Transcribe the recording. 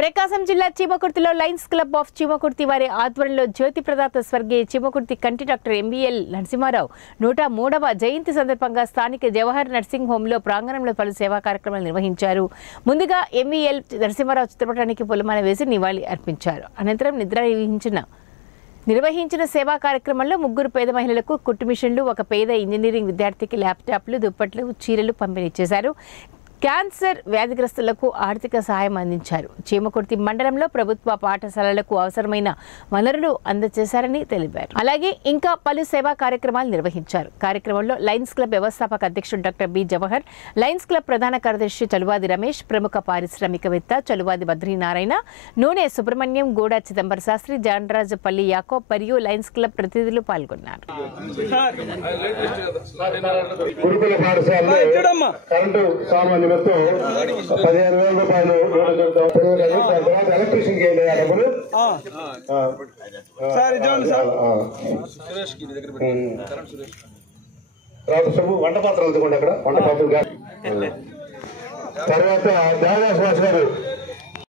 ప్రకాశం జిల్లా చీమకుర్తిలో Lions club of Chimakurthi వారి ఆధ్వర్యంలో జ్యోతి ప్రదాత స్వర్గీయ చీమకుర్తి కంటి డాక్టర్ ఎంబీఎల్ నరసింహారావు 103వ జయంతి సందర్భంగా స్థానిక జవహర్ నర్సింగ్ హోంలో ప్రాంగణంలో పలు సేవా కార్యక్రమాలు నిర్వహించారు. ముందుగా ఎంబీఎల్ నరసింహారావు చిత్రపటానికి పూలమాల వేసి నివాళి అర్పించారు. అనంతరం నిర్వహించిన సేవా కార్యక్రమంలో 3 పేద మహిళలకు కుట్టు మిషన్లు, 1 పేద ఇంజనీరింగ్ విద్యార్థికి ల్యాప్టాప్లు, దుప్పట్లు, చీరలు పంపిణీ చేశారు. క్యాన్సర్ వ్యాధిగ్రస్తులకు ఆర్థిక సహాయం అందించారు. చీమకుర్తి మండలంలో ప్రభుత్వ పాఠశాలలకు అవసరమైన వనరులు అందజేశారని తెలిపారు. అలాగే ఇంకా పలు సేవా కార్యక్రమాలు నిర్వహించారు. కార్యక్రమంలో లయన్స్ క్లబ్ వ్యవస్థాపక అధ్యక్షుడు doctor B Jawahar, Lions Club ప్రధాన కార్యదర్శి చలువాది రమేష్, ప్రముఖ పారిశ్రామికవేత్త చలువాది బద్రీనారాయణ, నూనె సుబ్రహ్మణ్యం, గూడ చిదంబర శాస్త్రి, జానరాజపల్లి యాకోబ్ మరియు లయన్స్ క్లబ్ ప్రతినిధులు పాల్గొన్నారు. ఎలక్ట్రీషియన్ వంట పాత్రలు అక్కడ వంట పాత్రలు తర్వాత దేవదాస్ గారు